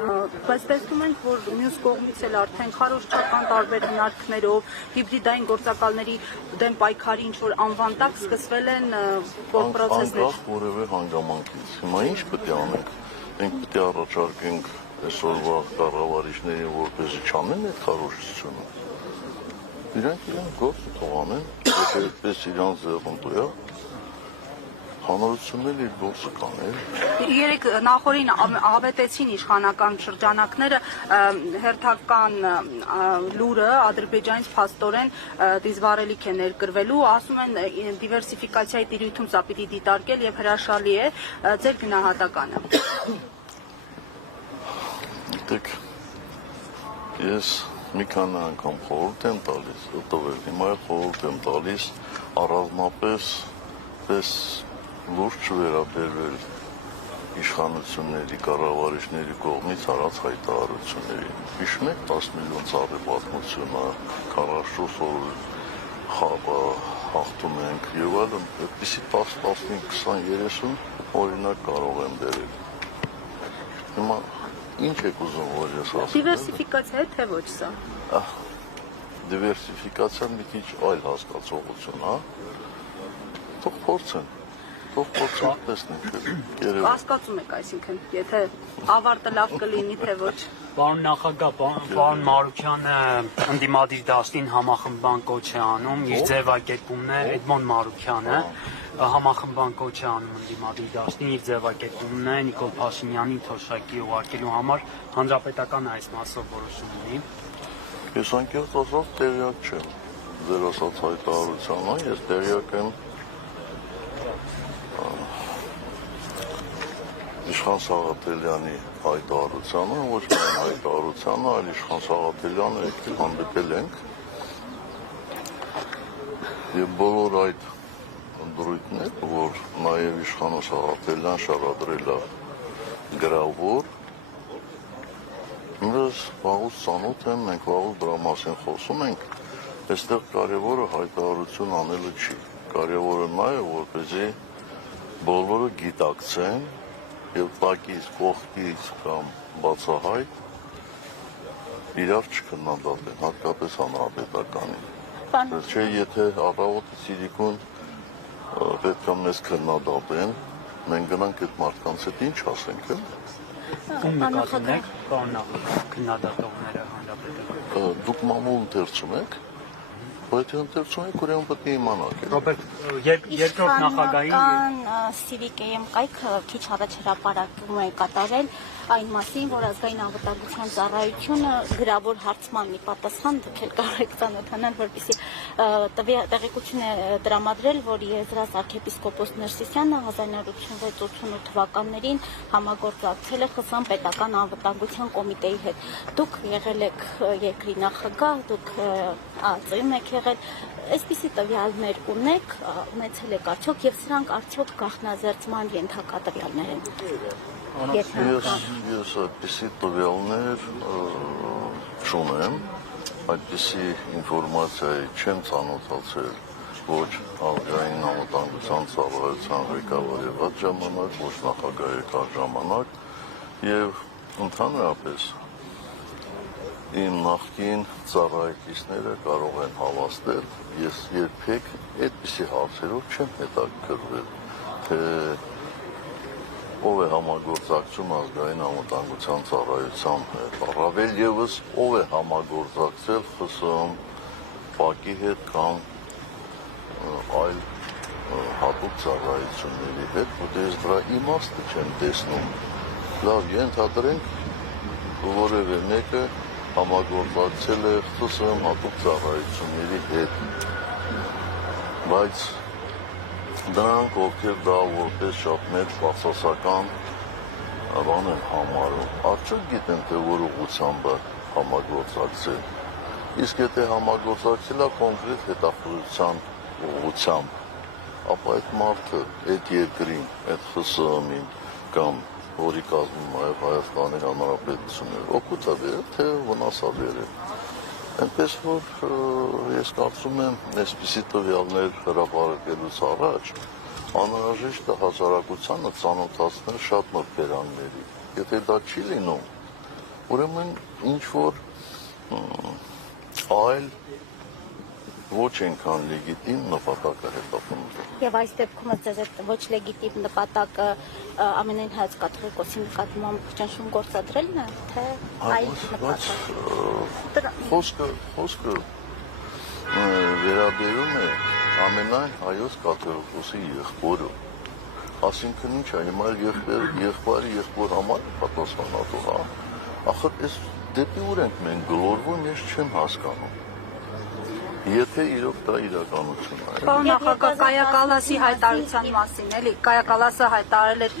Բայց տեսնում ենք, որ մյուս կողմից էլ արդեն քարոզչական տարբեր հնարքներով հիբրիդային գործակալների դեմ պայքարի ինչ-որ անվան տակ սկսվել են պրոցեսներ։ Անկախ որևէ հանգամանքից։ Հիմա ինչ պետք է անենք։ Մենք պետք է առաջարկենք այսօրվա կառավարիչներին, որպեսզի չանեն այդ քարոզչությունը։ Իրանք գործը թող անեն, եթե այդպես իրանց ձեռն տոյա, հանրությունն իր գործը կանել։ Երեք նախորդին ավետեցին իշխանական շրջանակները հերթական լուրը Ադրբեջանից փաստորեն դիզվառելիք է ներկրվելու, ասում են դիվերսիֆիկացիայի տիրույթում սա պիտի դիտարկել եւ հրաշալի է ձեր գնահատականը։ Գիտեք, ես մի քանի անգամ խորհուրդ եմ տալիս, տվել, հիմա խորհուրդ եմ տալիս առանձնապես պես լուրջ չվերաբերվել իշխանությունների, կառավարիչների կողմից արած հայտարարությունների։ Հիշում եք 10 միլիոն ծառի պատմությունը, 44 օր խաղը հաղթում ենք եւ այլն, այդպիսի 10, 15, 20, 30 օրինակ կարող եմ բերել։ Հիմա ինչ եք ուզում որ ես ասեմ։ Դիվերսիֆիկացիա է թե ոչ սա։ Դիվերսիֆիկացիան մի քիչ այլ հասկացողություն, հա։ Թող փորձեն տեսնենք։ Հասկացում եք, այսինքն, եթե ավարտը լավ կլինի, թե ոչ։ Պարոն նախագահ, պարոն Մարուկյանը ընդդիմադիր դաշտին համախմբան կոչ է անում, իր ձևակերպումն է Էդմոն Մարուկյանը համախմբան կոչ է անում ընդդիմադիր դաշտին, իր ձևակերպումն է Նիկոլ Փաշինյանին թոշակի ուղարկելու համար, հանրապետական այս մասով որոշում ունի։ Ես անկեղծ ասած տեղյակ չեմ ձեր ասած հայտարարությանը, ես տեղյակ եմ Իշխան Սաղաթելյանի հայտարարությանը, ոչ միայն հայտարարությանը, այլ Իշխան Սաղաթելյանը եկել հանդիպել ենք եւ բոլոր այդ դրույթները, որ նաեւ Իշխան Սաղաթելյան շարադրել է գրավոր, ինձ վաղուց ծանոթ եմ, մենք վաղուց դրա մասին խոսում ենք, այստեղ կարևորը հայտարարություն անելը չի, կարևորը նա է, որպեսզի բոլորը գիտակցեն եւ տակից, կողքից կամ բացահայտ իրար չքննադատեն, հատկապես հանրապետականին։ Չէ, եթե առավոտը Սիրիկուն պետք է մեզ քննադատեն, մենք գնանք այդ մարդկանց հետ ինչ ասենք, Ում նկատում եք, պարոն նախագահ, քննադատողները հանրապետական։ Դուք մամուլ ընթերցում եք, Բայց ընթերցում եք, ուրեմն պետք է իմանաք։ Ռոբերտ, երկրորդ նախագահի Civic-ում կայքը քիչ առաջ հրապարակում է կատարել այն մասին, որ ազգային անվտանգության ծառայությունը գրավոր հարցման մի պատասխան դուք կարող եք ծանոթանալ, որպեսզի տեղեկություն է տրամադրել, որ Եզրած arczepiskopos Ներսիսյանը 1986-88 թվականներին համագործակցել է ԽՍՀՄ պետական անվտանգության կոմիտեի հետ։ Դուք եղել եք երկրի նախագահ, դուք ԱԾ-ում եք եղել, այսպիսի տվյալներ ունեք, ունեցել եք արդյոք եւ սրանք արդյոք գաղտնազերծման ենթակա տվյալներ են։ Ես այդպիսի տվյալներ չունեմ, այդպիսի ինֆորմացիայի չեմ ծանոթացել ոչ ազգային անվտանգության ծառայության ղեկավարի այդ ժամանակ, ոչ նախագահի այդ ժամանակ եւ ընդհանրապես իմ նախկին ծառայեցիները կարող են հավաստել, ես երբեք այդպիսի հարցերով չեմ հետաքրքրվել, թե ով է համագործակցում ազգային անվտանգության ծառայության հետ, առավել ևս ով է համագործակցել ԽՍՀՄ ՊԱԿ-ի հետ կամ այլ հատուկ ծառայությունների հետ, որտեղ ես դրա իմաստը չեմ տեսնում։ Լավ, ենթադրենք որևէ մեկը համագործակցել է ԽՍՀՄ հատուկ ծառայությունների հետ, բայց դրանք ովքեր դա որպես շատ մեծ բացասական բան են համարում, արդյոք գիտեն, թե որ ուղղությամբ է համագործակցել, իսկ եթե համագործակցել է կոնկրետ հետախուզության ուղղությամբ, ապա այդ մարդը, այդ երկրին, այդ ԽՍՀՄ-ին կամ որի կազմում նաև Հայաստանի Հանրապետությունը օգուտ է բերել, թե վնաս է բերել։ Այնպես որ ես կարծում եմ, այսպիսի տվյալներ հրապարակելուց առաջ անհրաժեշտ է հասարակությանը ծանոթացնել շատ մտքերանների։ Եթե դա չի լինում, ուրեմն ինչ որ այլ ոչ այնքան լեգիտիմ նպատակ է հետապնդում։ Եվ այս դեպքում ձեզ այդ ոչ լեգիտիմ նպատակը ամենայն հայոց կաթողիկոսի նկատմամբ ճնշում գործադրելն է, թե այլ նպատակ։ Խոսքը վերաբերում է ամենայն հայոց կաթողիկոսի եղբորը։ Այսինքն ինչ է, հիմա եղբոր համար պատասխանատու, հա։ Ախր այս դեպի ուր ենք մենք գլորվում, ես չեմ հասկանում։ Եթե իրոք դա իրականություն է։ Պարոն նախագահ, Կայա Կալասի հայտարարության մասին, էլի, Կայա Կալասը հայտարարել էր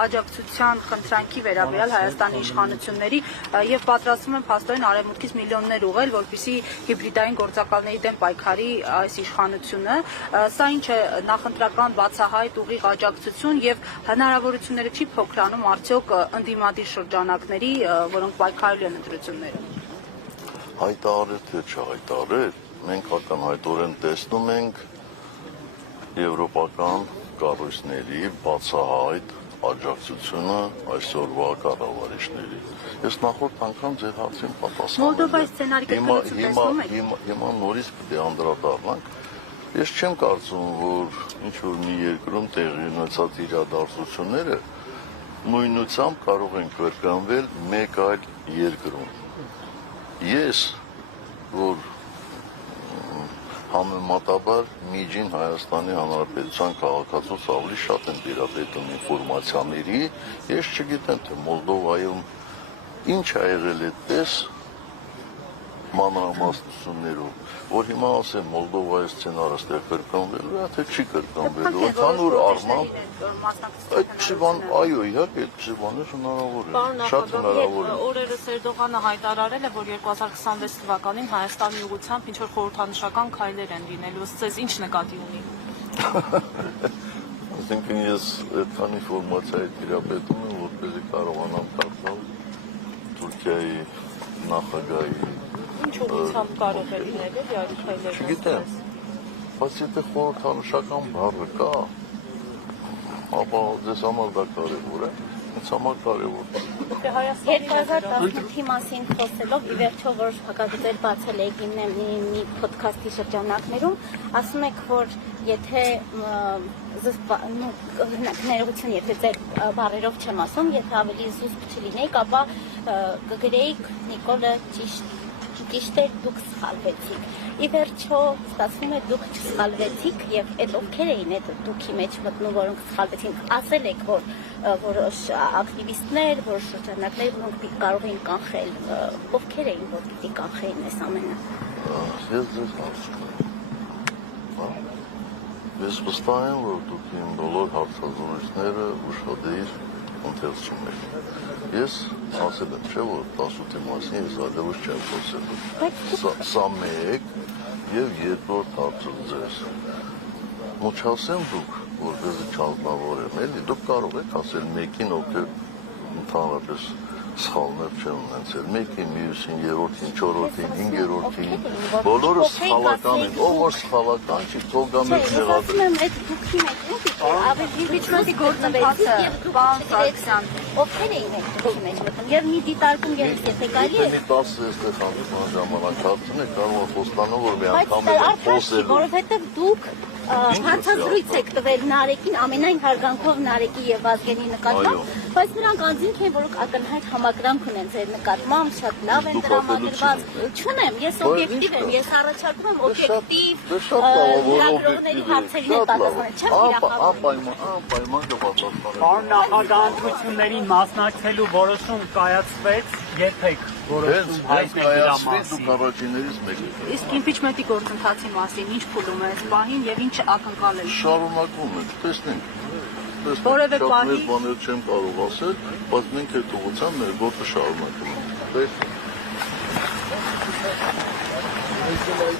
աջակցության խնդրանքի վերաբերյալ Հայաստանի իշխանությունների եւ պատրաստվում են փաստորեն արևմուտքից միլիոններ ուղղել, որպեսզի հիբրիդային գործակալների դեմ պայքարի այս իշխանությունը։ Սա ինչ է, նախընտրական բացահայտ ուղիղ աջակցություն եւ հնարավորությունները չի փոքրանում արդյոք ընդդիմադիր շրջանակների, որոնք պայքարելու են ընտրություններում։ Հայտարարել թե չհայտարարել, մենք ակնհայտորեն տեսնում ենք եվրոպական կառույցների բացահայտ աջակցությունը այսօրվա կառավարիչների։ Ես նախորդ անգամ ձեր հարցին պատասխանել եմ։ Մոլդովայի սցենարի կրկնություն տեսնում եք։ Հիմա նորից պետք է անդրադառնանք։ Ես չեմ կարծում, որ ինչ որ մի երկրում տեղի ունեցած իրադարձությունները նույնությամբ կարող են կրկնվել մեկ այլ երկրում։ Ես, որ համեմատաբար միջին Հայաստանի Հանրապետության քաղաքացուց ավելի շատ եմ տիրապետում ինֆորմացիաների, ես չգիտեմ, թե Մոլդովայում ինչ ա եղել այդպես մանրամասնություններով, որ հիմա ասեմ Մոլդովայի սցենարը ստեղ կրկնվելու է, թե չի կրկնվելու, ընդհանուր առմամբ այդպիսի բան, այո, իհարկե այդպիսի բաներ հնարավոր է, շատ հնարավոր է։ Օրերս Էրդողանը հայտարարել է, որ 2026 թվականին Հայաստանի ուղղությամբ ինչ որ խորհրդանշական քայլեր են լինելու, ձեզ ինչ նկատի ունի։ Այսինքն ես այդքան ինֆորմացիայի տիրապետում եմ, որպեսզի կարողանամ կարդալ Թուրքիայի նախագահի Ինչ ուղղությամբ կարող է լինել այդ քայլերը։ Չգիտեմ, բայց եթե խորհրդանշական բառը կա, ապա ձեզ համար դա կարևոր է, ինձ համար կարևոր է։ 2018-ի մասին խոսելով, ի վերջո որ հակագծեր բացել եք մի ոդքասթի շրջանակներում, ասում եք, որ եթե ներողություն, եթե ձեր բառերով չեմ ասում, եթե ավելի զուսպ չլինեիք, ապա կգրեիք Նիկոլը ճիշտ է, դուք սխալվեցիք։ Ի վերջո ստացվում է դուք չսխալվեցիք եւ այդ ովքեր էին այդ դուքի մեջ մտնում, որոնք սխալվեցին։ Ասել եք, որ որոշ ակտիվիստներ, որոշ շրջանակներ, որոնք կարող էին կանխել, ովքեր էին, որ պիտի կանխեին այս ամենը։ Ես ձեզ հարցնում եմ։ Ես վստահ եմ, որ դուք իմ բոլոր հարցազրույցները ուշադիր ընթերցում եք։ Ես ասել եմ, չէ՞ որ 18-ի մասին ես այլևս չեմ խոսելու։ Սա մեկ եւ երկրորդ հարցը ձեզ։ Ոչ ասեմ դուք, որպես չանձնավորեմ, էլի դուք կարող եք ասել մեկին, ովքեր ընդհանրապես սխալներ չեն ունեցել, մեկին, մյուսին, երրորդին, չորրորդին, հինգերորդին, բոլորը սխալական են, ով որ սխալական չի, թող գա մեկ եղած։ Ասում եմ, այդ դուքի մեջ ավելի վիճմատի գործընթացը պարոն Սարգսյան, ովքեր էին այդ դուքի մեջ մտնում եւ մի դիտարկում երես եթե կարելի է Մի 10 այստեղ հանդիպման ժամանակ հարցնեք, կարող է խոստանալ, որ մի բայց անգամ եմ արդյոք խոսելու։ որովհետեւ դուք հարցազրույց եք տվել Նարեկին ամենայն հարգանքով Նարեկի եւ Ազգենի նկատմամբ, բայց նրանք անձինք են, որոնք ակնհայտ համակրանք ունեն ձեր նկատմամբ, շատ լավ են տրամադրված։ Չունեմ, ես օբյեկտիվ եմ, ես առաջարկում եմ օբյեկտիվ լրագրողների հարցերին պատասխանել, չեմ իրականացնում։ Անպայման կպատասխանեմ։ Պարոն նախագահ, ընտրություններին մասնակցելու որոշում կայացվեց, երբեք որոշում հայտնել դրա Դուք մասին։ առաջիններից մեկը։ իսկ իմպիչմենտի գործընթացի մասին ինչ փուլում է այս պահին եւ ինչ ակնկալել։ Շարունակվում է, տեսնենք։ Որևէ Շատ բանի- մեծ բաներ չեմ կարող ասել, բայց մենք այդ ուղղությամբ մեր գործը շարունակում ենք։